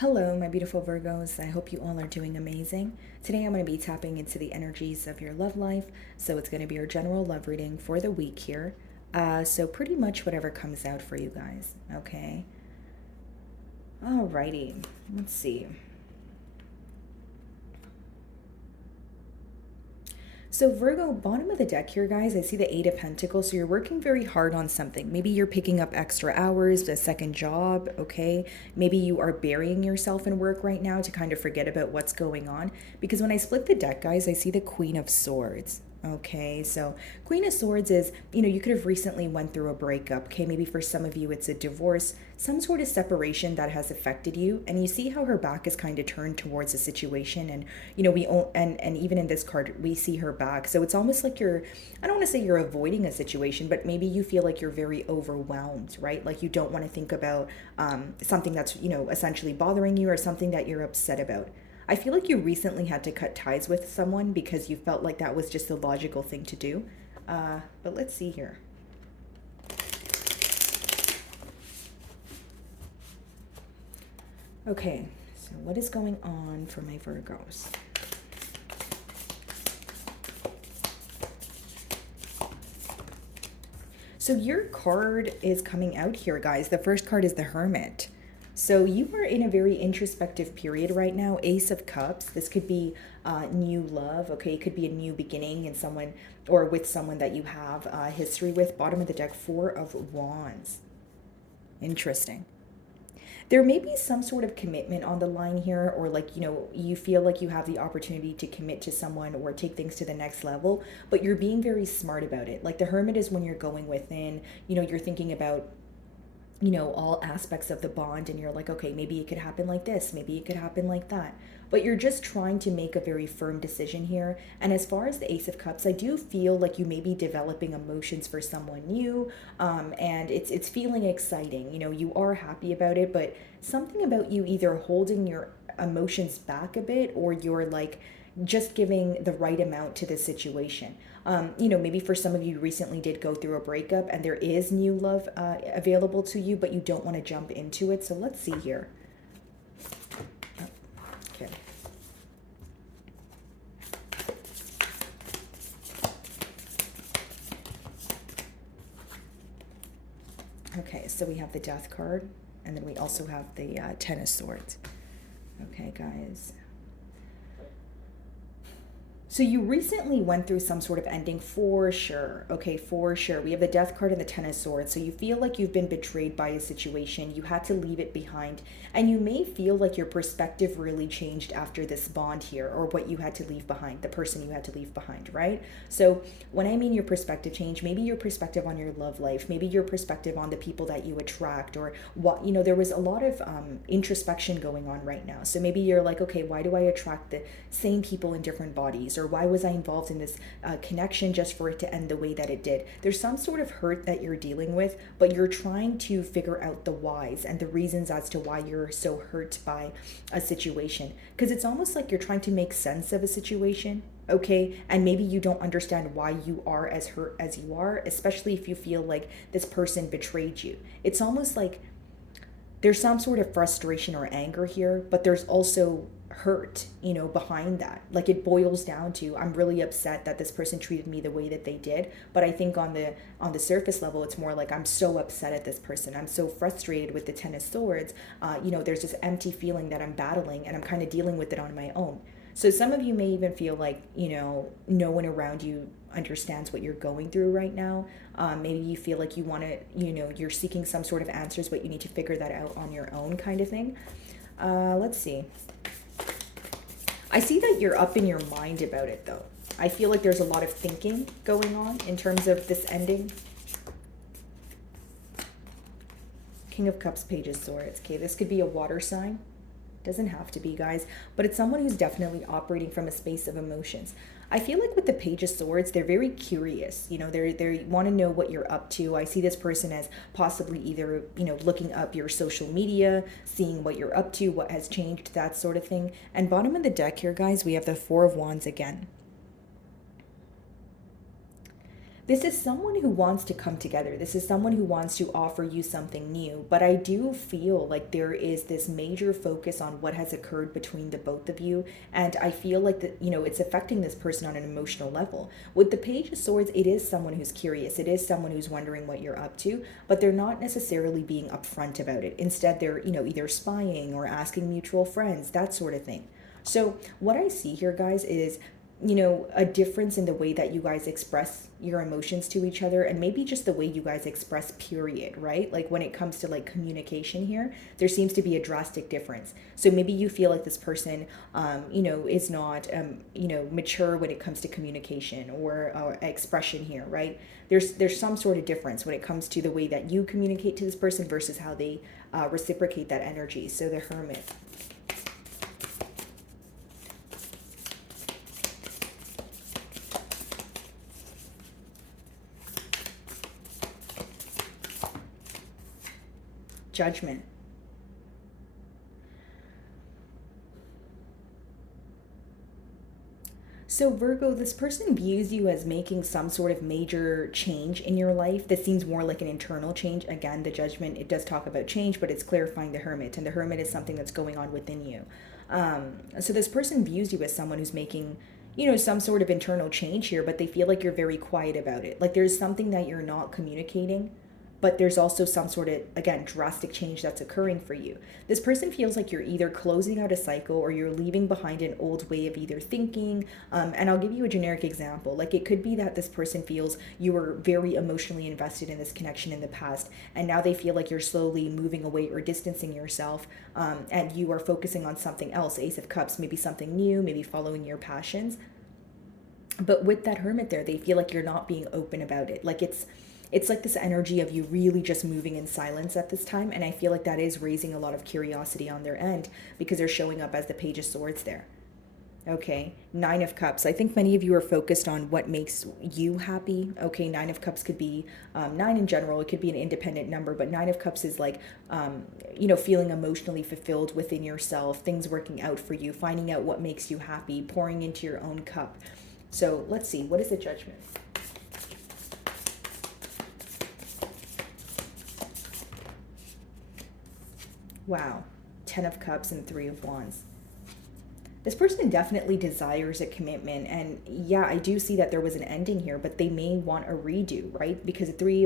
Hello, my beautiful Virgos. I hope you all are doing amazing. Today I'm going to be tapping into the energies of your love life. So it's going to be your general love reading for the week here. So pretty much whatever comes out for you guys. Okay. Alrighty. Let's see. So, Virgo, bottom of the deck here, guys, I see the Eight of Pentacles. So, you're working very hard on something. Maybe you're picking up extra hours, a second job, okay? Maybe you are burying yourself in work right now to kind of forget about what's going on. Because when I split the deck, guys, I see the Queen of Swords. Okay, so Queen of Swords is, you could have recently went through a breakup. Okay, maybe for some of you it's a divorce, some sort of separation that has affected you, and you see how her back is kind of turned towards the situation, and and even in this card we see her back. So it's almost like I don't want to say you're avoiding a situation, but maybe you feel like you're very overwhelmed, right? Like you don't want to think about something that's essentially bothering you or something that you're upset about. I feel like you recently had to cut ties with someone because you felt like that was just the logical thing to do. But let's see here. Okay, so what is going on for my Virgos? So your card is coming out here, guys. The first card is the Hermit. So you are in a very introspective period right now. Ace of Cups. This could be new love. Okay, it could be a new beginning in someone or with someone that you have history with. Bottom of the deck, Four of Wands. Interesting. There may be some sort of commitment on the line here, or like, you feel like you have the opportunity to commit to someone or take things to the next level, but you're being very smart about it. Like the Hermit is when you're going within, you're thinking about all aspects of the bond, and you're like, okay, maybe it could happen like this, maybe it could happen like that, but you're just trying to make a very firm decision here. And as far as the Ace of Cups, I do feel like you may be developing emotions for someone new, and it's feeling exciting. You are happy about it, but something about you either holding your emotions back a bit, or you're like just giving the right amount to the situation. Maybe for some of you recently did go through a breakup and there is new love available to you, but you don't want to jump into it. So let's see here. Okay. Okay, so we have the Death card, and then we also have the Ten of Swords. Okay, guys. So you recently went through some sort of ending for sure. Okay, for sure. We have the Death card and the Ten of Swords. So you feel like you've been betrayed by a situation. You had to leave it behind. And you may feel like your perspective really changed after this bond here, or what you had to leave behind, the person you had to leave behind, right? So when I mean your perspective change, maybe your perspective on your love life, maybe your perspective on the people that you attract, or what, there was a lot of introspection going on right now. So maybe you're like, okay, why do I attract the same people in different bodies? Or why was I involved in this connection just for it to end the way that it did? There's some sort of hurt that you're dealing with, but you're trying to figure out the whys and the reasons as to why you're so hurt by a situation. Because it's almost like you're trying to make sense of a situation, okay? And maybe you don't understand why you are as hurt as you are, especially if you feel like this person betrayed you. It's almost like there's some sort of frustration or anger here, but there's also hurt, behind that. Like it boils down to, I'm really upset that this person treated me the way that they did. But I think on the surface level, it's more like I'm so upset at this person. I'm so frustrated with the Ten of Swords. There's this empty feeling that I'm battling, and I'm kind of dealing with it on my own. So some of you may even feel like, no one around you understands what you're going through right now. Maybe you feel like you want to, you're seeking some sort of answers, but you need to figure that out on your own, kind of thing. Let's see. I see that you're up in your mind about it, though. I feel like there's a lot of thinking going on in terms of this ending. King of Cups, Page of Swords. Okay, this could be a water sign. Doesn't have to be, guys, but it's someone who's definitely operating from a space of emotions. I feel like with the Page of Swords, they're very curious. They want to know what you're up to. I see this person as possibly either, looking up your social media, seeing what you're up to, what has changed, that sort of thing. And bottom of the deck here, guys, we have the Four of Wands again. This is someone who wants to come together. This is someone who wants to offer you something new. But I do feel like there is this major focus on what has occurred between the both of you. And I feel like that, it's affecting this person on an emotional level. With the Page of Swords, it is someone who's curious. It is someone who's wondering what you're up to, but they're not necessarily being upfront about it. Instead, they're, either spying or asking mutual friends, that sort of thing. So what I see here, guys, is a difference in the way that you guys express your emotions to each other, and maybe just the way you guys express, period, right? Like when it comes to like communication here, there seems to be a drastic difference. So maybe you feel like this person, is not, mature when it comes to communication or expression here, right? There's some sort of difference when it comes to the way that you communicate to this person versus how they reciprocate that energy. So the Hermit. Judgment. So, Virgo, this person views you as making some sort of major change in your life. This seems more like an internal change. Again, the Judgment, it does talk about change, but it's clarifying the Hermit, and the Hermit is something that's going on within you. So, this person views you as someone who's making, some sort of internal change here, but they feel like you're very quiet about it. Like there's something that you're not communicating, but there's also some sort of, again, drastic change that's occurring for you. This person feels like you're either closing out a cycle or you're leaving behind an old way of either thinking. And I'll give you a generic example. Like it could be that this person feels you were very emotionally invested in this connection in the past, and now they feel like you're slowly moving away or distancing yourself, and you are focusing on something else. Ace of Cups, maybe something new, maybe following your passions. But with that Hermit there, they feel like you're not being open about it. Like it's like this energy of you really just moving in silence at this time, and I feel like that is raising a lot of curiosity on their end because they're showing up as the Page of Swords there. Okay, Nine of Cups. I think many of you are focused on what makes you happy. Okay, Nine of Cups could be nine in general. It could be an independent number, but Nine of Cups is like, feeling emotionally fulfilled within yourself, things working out for you, finding out what makes you happy, pouring into your own cup. So let's see, what is the Judgment? Wow, Ten of Cups and Three of Wands. This person definitely desires a commitment, and yeah, I do see that there was an ending here, but they may want a redo, right? Because the three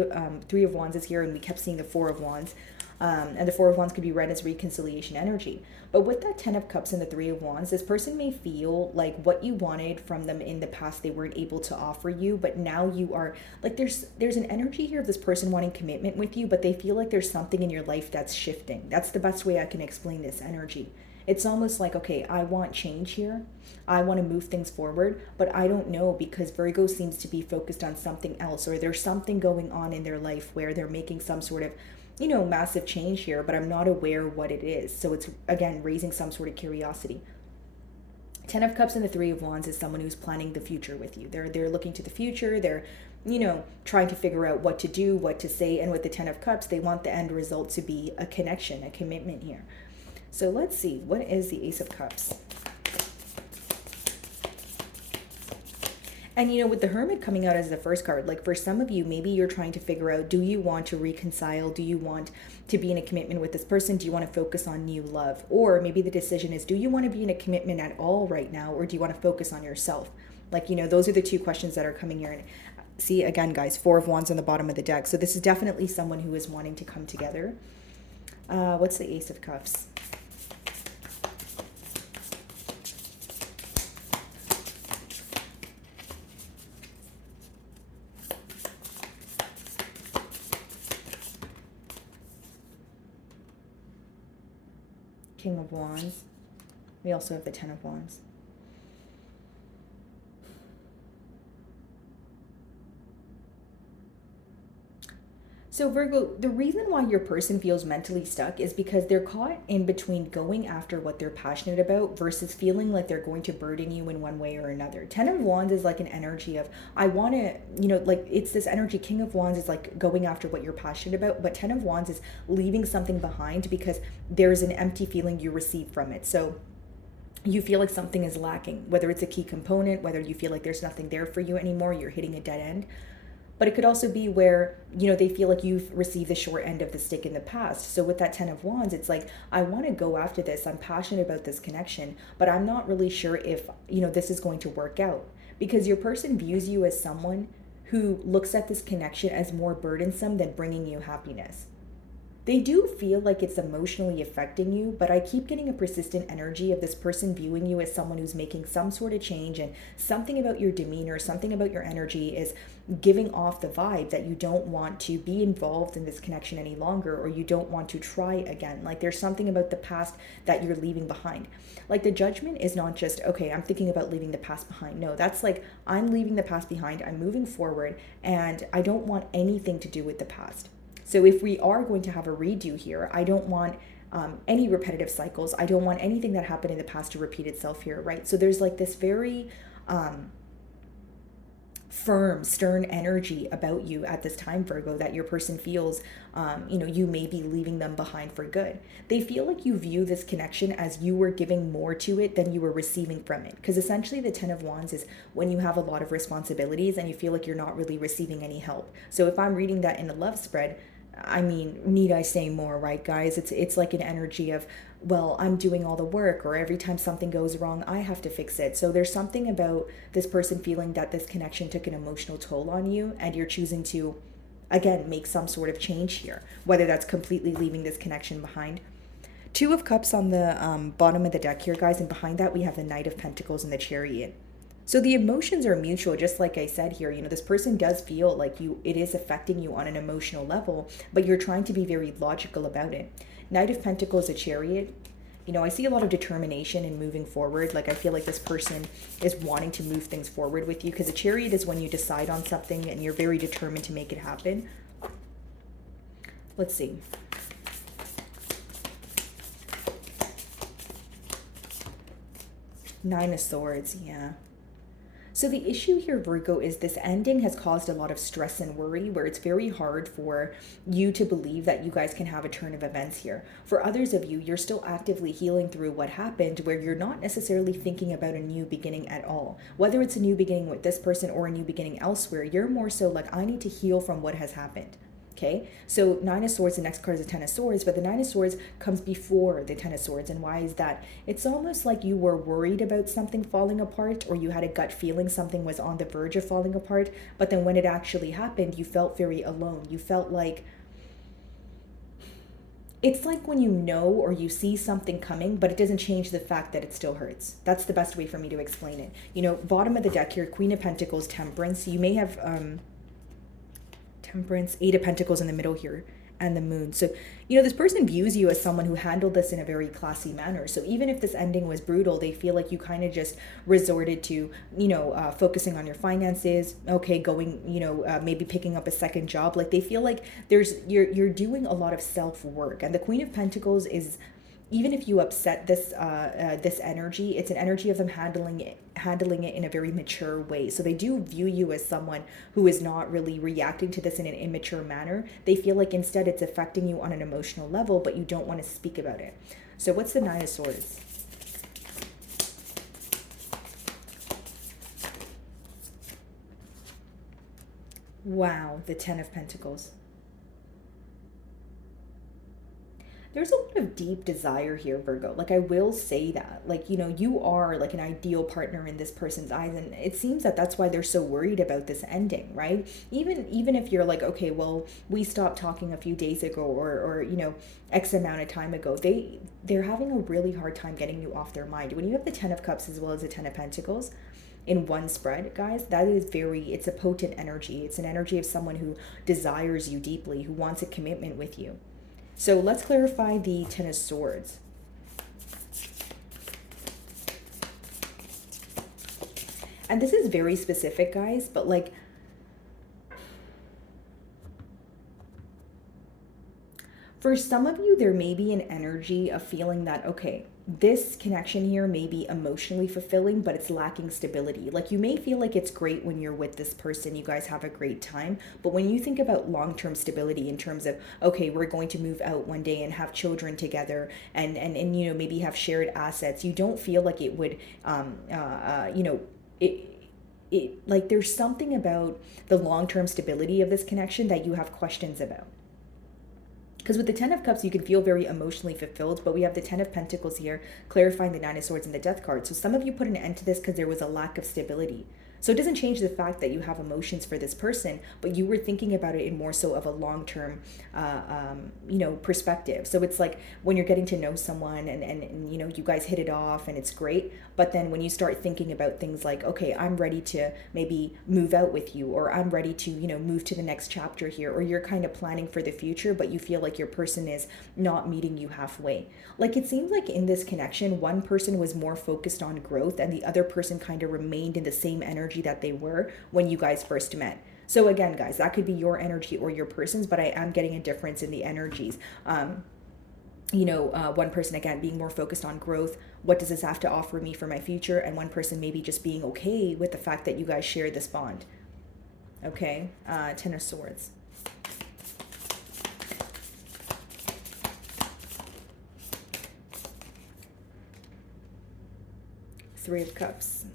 of Wands is here, and we kept seeing the Four of Wands. And the Four of Wands could be read as reconciliation energy. But with that Ten of Cups and the Three of Wands, this person may feel like what you wanted from them in the past, they weren't able to offer you, but now you are, like there's an energy here of this person wanting commitment with you, but they feel like there's something in your life that's shifting. That's the best way I can explain this energy. It's almost like, okay, I want change here. I want to move things forward, but I don't know, because Virgo seems to be focused on something else, or there's something going on in their life where they're making some sort of massive change here, but I'm not aware what it is. So it's, again, raising some sort of curiosity. Ten of Cups and the Three of Wands is someone who's planning the future with you. They're looking to the future. They're, trying to figure out what to do, what to say. And with the Ten of Cups, they want the end result to be a connection, a commitment here. So let's see, what is the Ace of Cups? And with the Hermit coming out as the first card, like for some of you, maybe you're trying to figure out, do you want to reconcile? Do you want to be in a commitment with this person? Do you want to focus on new love? Or maybe the decision is, do you want to be in a commitment at all right now? Or do you want to focus on yourself? Like, those are the two questions that are coming here. And see, again, guys, Four of Wands on the bottom of the deck. So this is definitely someone who is wanting to come together. What's the Ace of Cups? King of Wands. We also have the Ten of Wands. So Virgo, the reason why your person feels mentally stuck is because they're caught in between going after what they're passionate about versus feeling like they're going to burden you in one way or another. Ten of Wands is like an energy of, I want to, like it's this energy. King of Wands is like going after what you're passionate about, but Ten of Wands is leaving something behind because there's an empty feeling you receive from it. So you feel like something is lacking, whether it's a key component, whether you feel like there's nothing there for you anymore, you're hitting a dead end. But it could also be where, they feel like you've received the short end of the stick in the past. So with that 10 of wands, it's like, I want to go after this. I'm passionate about this connection, but I'm not really sure if, this is going to work out, because your person views you as someone who looks at this connection as more burdensome than bringing you happiness. They do feel like it's emotionally affecting you, but I keep getting a persistent energy of this person viewing you as someone who's making some sort of change, and something about your demeanor, something about your energy is giving off the vibe that you don't want to be involved in this connection any longer, or you don't want to try again. Like there's something about the past that you're leaving behind. Like the judgment is not just, okay, I'm thinking about leaving the past behind. No, that's like, I'm leaving the past behind, I'm moving forward, and I don't want anything to do with the past. So if we are going to have a redo here, I don't want any repetitive cycles. I don't want anything that happened in the past to repeat itself here, right? So there's like this very firm, stern energy about you at this time, Virgo, that your person feels, you may be leaving them behind for good. They feel like you view this connection as you were giving more to it than you were receiving from it. Because essentially the 10 of wands is when you have a lot of responsibilities and you feel like you're not really receiving any help. So if I'm reading that in a love spread, I mean, need I say more, right, guys? It's like an energy of, well, I'm doing all the work, or every time something goes wrong, I have to fix it. So there's something about this person feeling that this connection took an emotional toll on you, and you're choosing to, again, make some sort of change here, whether that's completely leaving this connection behind. Two of Cups on the bottom of the deck here, guys, and behind that we have the Knight of Pentacles and the Chariot. So the emotions are mutual, just like I said here. This person does feel like it is affecting you on an emotional level, but you're trying to be very logical about it. Knight of Pentacles, a Chariot. I see a lot of determination in moving forward. Like I feel like this person is wanting to move things forward with you, because a Chariot is when you decide on something and you're very determined to make it happen. Let's see. Nine of Swords, yeah. So the issue here, Virgo, is this ending has caused a lot of stress and worry, where it's very hard for you to believe that you guys can have a turn of events here. For others of you, you're still actively healing through what happened, where you're not necessarily thinking about a new beginning at all. Whether it's a new beginning with this person or a new beginning elsewhere, you're more so like, I need to heal from what has happened. Okay, so Nine of Swords, the next card is the Ten of Swords, but the Nine of Swords comes before the Ten of Swords. And why is that? It's almost like you were worried about something falling apart, or you had a gut feeling something was on the verge of falling apart, but then when it actually happened, you felt very alone. You felt like, it's like when you know or you see something coming, but it doesn't change the fact that it still hurts. That's the best way for me to explain it. Bottom of the deck here, Queen of Pentacles, Temperance. You may have Temperance, Eight of Pentacles in the middle here, and the Moon. So, this person views you as someone who handled this in a very classy manner. So even if this ending was brutal, they feel like you kind of just resorted to, focusing on your finances, okay, going, maybe picking up a second job. Like they feel like you're doing a lot of self-work. And the Queen of Pentacles is, even if you upset this energy, it's an energy of them handling it in a very mature way. So they do view you as someone who is not really reacting to this in an immature manner. They feel like instead it's affecting you on an emotional level, but you don't want to speak about it. So what's the Nine of Swords? Wow, the Ten of Pentacles. There's a lot of deep desire here, Virgo. Like I will say that, like, you are like an ideal partner in this person's eyes, and it seems that that's why they're so worried about this ending, right? Even if you're like, okay, well, we stopped talking a few days ago, or X amount of time ago, they're having a really hard time getting you off their mind. When you have the Ten of Cups as well as the Ten of Pentacles in one spread, guys, it's a potent energy. It's an energy of someone who desires you deeply, who wants a commitment with you. So let's clarify the Ten of Swords. And this is very specific, guys, but like, for some of you, there may be an energy of feeling that, okay, this connection here may be emotionally fulfilling, but it's lacking stability. Like you may feel like it's great when you're with this person, you guys have a great time, but when you think about long-term stability in terms of, okay, we're going to move out one day and have children together, and maybe have shared assets, you don't feel like it would, it like there's something about the long-term stability of this connection that you have questions about. Because with the Ten of Cups, you can feel very emotionally fulfilled, but we have the Ten of Pentacles here, clarifying the Nine of Swords and the Death card. So some of you put an end to this because there was a lack of stability. So it doesn't change the fact that you have emotions for this person, but you were thinking about it in more so of a long-term, perspective. So it's like when you're getting to know someone and you guys hit it off and it's great, but then when you start thinking about things like, okay, I'm ready to maybe move out with you, or I'm ready to, move to the next chapter here, or you're kind of planning for the future, but you feel like your person is not meeting you halfway. Like it seemed like in this connection, one person was more focused on growth and the other person kind of remained in the same energy that they were when you guys first met. So again, guys, that could be your energy or your person's, but I am getting a difference in the energies. One person again being more focused on growth. What does this have to offer me for my future? And one person maybe just being okay with the fact that you guys share this bond. Okay, Ten of Swords. Three of Cups.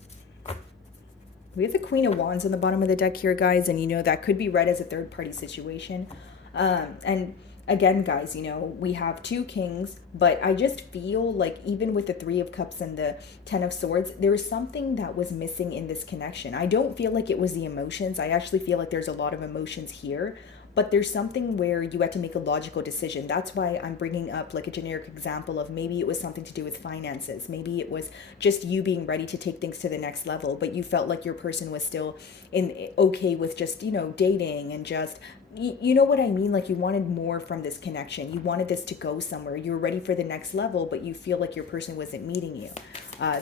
We have the Queen of Wands on the bottom of the deck here, guys, and that could be read as a third-party situation. And again, guys, we have two kings, but I just feel like even with the Three of Cups and the Ten of Swords, there's something that was missing in this connection. I don't feel like it was the emotions. I actually feel like there's a lot of emotions here, but there's something where you had to make a logical decision. That's why I'm bringing up like a generic example of maybe it was something to do with finances. Maybe it was just you being ready to take things to the next level, but you felt like your person was still okay with just, dating and just, you know what I mean? Like you wanted more from this connection. You wanted this to go somewhere. You were ready for the next level, but you feel like your person wasn't meeting you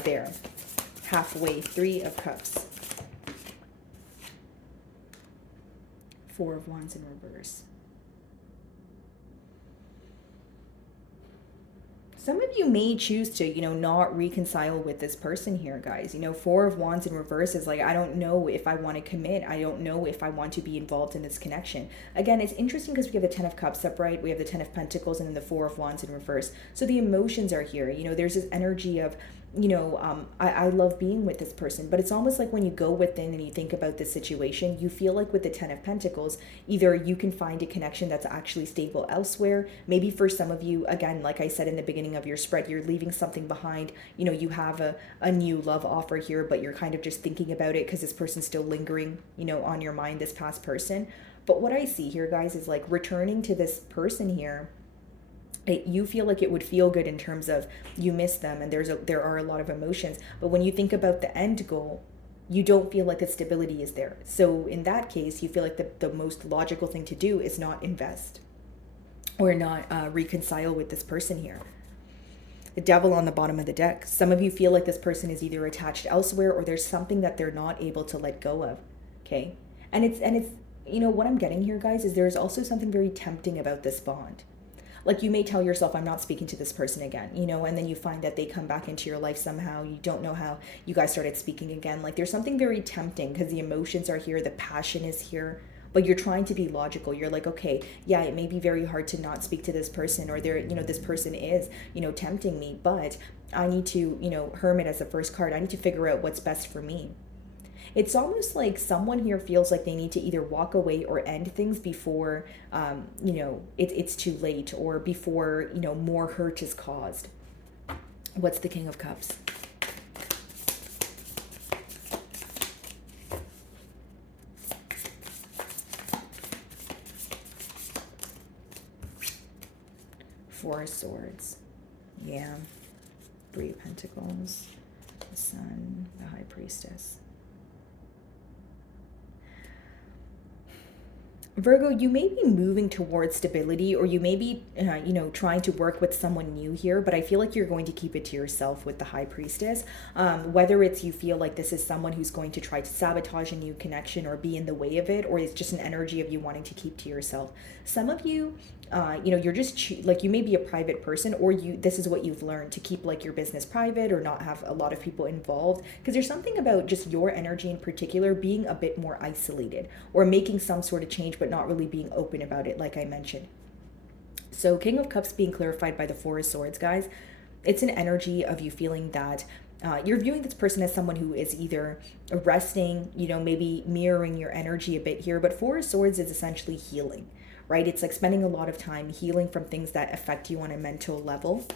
there. Halfway. Three of Cups. Four of Wands in reverse. Some of you may choose to, not reconcile with this person here, guys. Four of Wands in reverse is like, I don't know if I want to commit. I don't know if I want to be involved in this connection. Again, it's interesting because we have the Ten of Cups upright, we have the Ten of Pentacles, and then the Four of Wands in reverse. So the emotions are here. There's this energy of, I love being with this person, but it's almost like when you go within and you think about this situation, you feel like with the Ten of Pentacles, either you can find a connection that's actually stable elsewhere. Maybe for some of you, again, like I said in the beginning of your spread, you're leaving something behind. You have a new love offer here, but you're kind of just thinking about it because this person's still lingering, on your mind, this past person. But what I see here, guys, is like returning to this person here. You feel like it would feel good in terms of you miss them and there are a lot of emotions, but when you think about the end goal, you don't feel like the stability is there. So in that case, you feel like the most logical thing to do is not invest or not reconcile with this person here. The Devil on the bottom of the deck. Some of you feel like this person is either attached elsewhere or there's something that they're not able to let go of. Okay, and it's what I'm getting here, guys, is there's also something very tempting about this bond. Like you may tell yourself, I'm not speaking to this person again, and then you find that they come back into your life somehow. You don't know how you guys started speaking again. Like there's something very tempting because the emotions are here, the passion is here, but you're trying to be logical. You're like, okay, yeah, it may be very hard to not speak to this person, or this person is, tempting me, but I need to, Hermit as the first card, I need to figure out what's best for me. It's almost like someone here feels like they need to either walk away or end things before, it's too late, or before, more hurt is caused. What's the King of Cups? Four of Swords. Yeah. Three of Pentacles. The Sun. The High Priestess. Virgo, you may be moving towards stability, or you may be, trying to work with someone new here, but I feel like you're going to keep it to yourself with the High Priestess. Whether it's you feel like this is someone who's going to try to sabotage a new connection or be in the way of it, or it's just an energy of you wanting to keep to yourself. Some of you, you're just like, you may be a private person, or this is what you've learned, to keep like your business private or not have a lot of people involved, because there's something about just your energy in particular being a bit more isolated, or making some sort of change but not really being open about it, like I mentioned. So King of Cups being clarified by the Four of Swords, guys, it's an energy of you feeling that you're viewing this person as someone who is either resting, maybe mirroring your energy a bit here. But Four of Swords is essentially healing, right? It's like spending a lot of time healing from things that affect you on a mental level.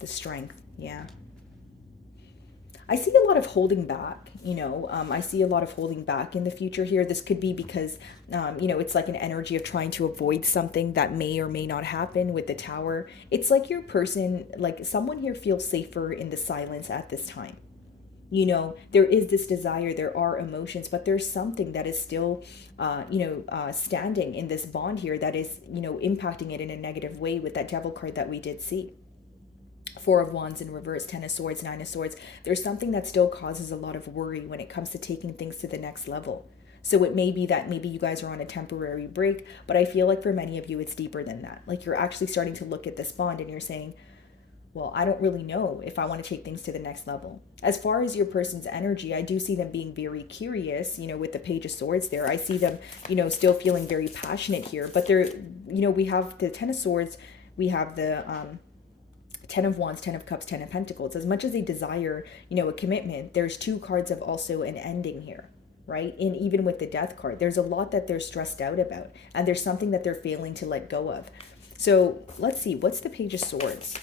The Strength, yeah. I see a lot of holding back, I see a lot of holding back in the future here. This could be because, it's like an energy of trying to avoid something that may or may not happen with the Tower. It's like your person, like someone here feels safer in the silence at this time. There is this desire, there are emotions, but there's something that is still, standing in this bond here that is, impacting it in a negative way with that Devil card that we did see. Four of Wands in reverse, Ten of Swords, Nine of Swords. There's something that still causes a lot of worry when it comes to taking things to the next level. So it may be that maybe you guys are on a temporary break, but I feel like for many of you, it's deeper than that. Like you're actually starting to look at this bond and you're saying, well, I don't really know if I want to take things to the next level. As far as your person's energy, I do see them being very curious, with the Page of Swords there. I see them, still feeling very passionate here. But they're, we have the Ten of Swords, we have the Ten of Wands, Ten of Cups, Ten of Pentacles. As much as they desire, a commitment, there's two cards of also an ending here, right? And even with the Death card, there's a lot that they're stressed out about. And there's something that they're failing to let go of. So let's see, what's the Page of Swords?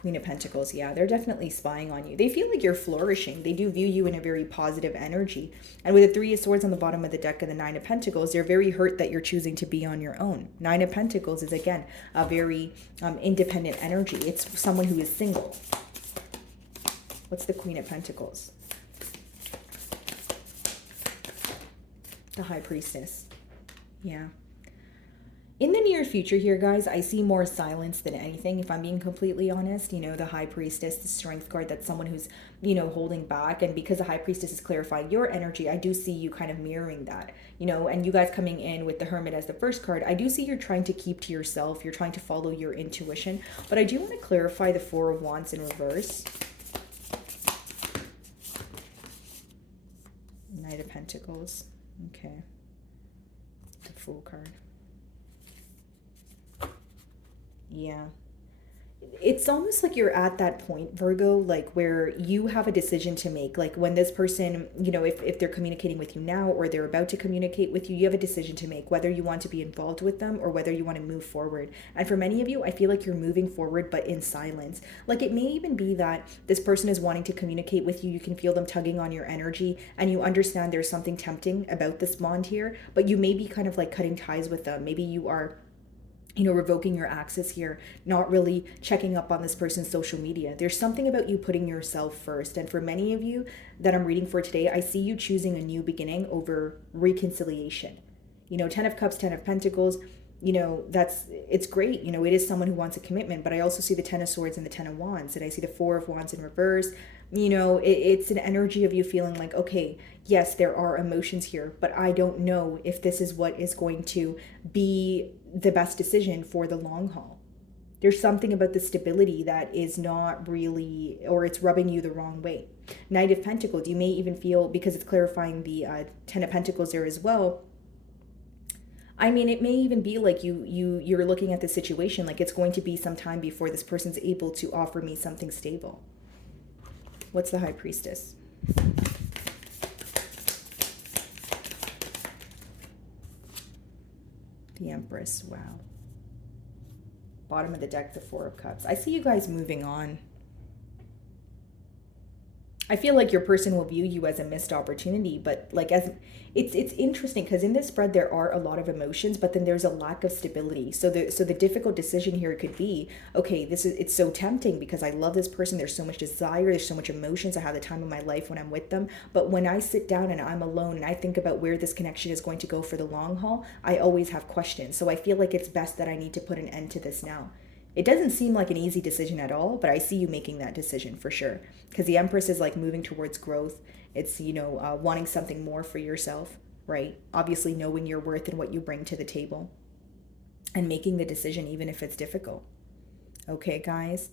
Queen of Pentacles, yeah, they're definitely spying on you. They feel like you're flourishing. They do view you in a very positive energy. And with the Three of Swords on the bottom of the deck and the Nine of Pentacles, they're very hurt that you're choosing to be on your own. Nine of Pentacles is, again, a very independent energy. It's someone who is single. What's the Queen of Pentacles? The High Priestess. Yeah. In the near future here, guys, I see more silence than anything, if I'm being completely honest. The High Priestess, the Strength card, that's someone who's, holding back. And because the High Priestess is clarifying your energy, I do see you kind of mirroring that, and you guys coming in with the Hermit as the first card. I do see you're trying to keep to yourself. You're trying to follow your intuition. But I do want to clarify the Four of Wands in reverse. Knight of Pentacles. Okay. The Fool card. Yeah. It's almost like you're at that point, Virgo, like where you have a decision to make. Like when this person, if they're communicating with you now or they're about to communicate with you, you have a decision to make whether you want to be involved with them or whether you want to move forward. And for many of you, I feel like you're moving forward, but in silence. Like it may even be that this person is wanting to communicate with you. You can feel them tugging on your energy and you understand there's something tempting about this bond here, but you may be kind of like cutting ties with them. Maybe you are revoking your access here, not really checking up on this person's social media. There's something about you putting yourself first. And for many of you that I'm reading for today, I see you choosing a new beginning over reconciliation. Ten of Cups, Ten of Pentacles, it's great. It is someone who wants a commitment, but I also see the Ten of Swords and the Ten of Wands, and I see the Four of Wands in reverse. It's an energy of you feeling like, okay, yes, there are emotions here, but I don't know if this is what is going to be the best decision for the long haul. There's something about the stability that is not really, or it's rubbing you the wrong way. Knight of Pentacles, you may even feel, because it's clarifying the Ten of Pentacles there as well, I mean, it may even be like you're looking at the situation like it's going to be some time before this person's able to offer me something stable. What's the High Priestess? The Empress, wow. Bottom of the deck, the Four of Cups. I see you guys moving on. I feel like your person will view you as a missed opportunity, but like it's interesting because in this spread there are a lot of emotions, but then there's a lack of stability. So the difficult decision here could be, okay, it's so tempting because I love this person. There's so much desire. There's so much emotions. I have the time of my life when I'm with them. But when I sit down and I'm alone and I think about where this connection is going to go for the long haul, I always have questions. So I feel like it's best that I need to put an end to this now. It doesn't seem like an easy decision at all, but I see you making that decision for sure. Because the Empress is like moving towards growth. It's, wanting something more for yourself, right? Obviously knowing your worth and what you bring to the table. And making the decision even if it's difficult. Okay, guys?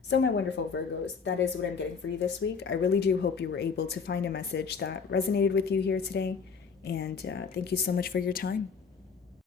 So my wonderful Virgos, that is what I'm getting for you this week. I really do hope you were able to find a message that resonated with you here today. And thank you so much for your time.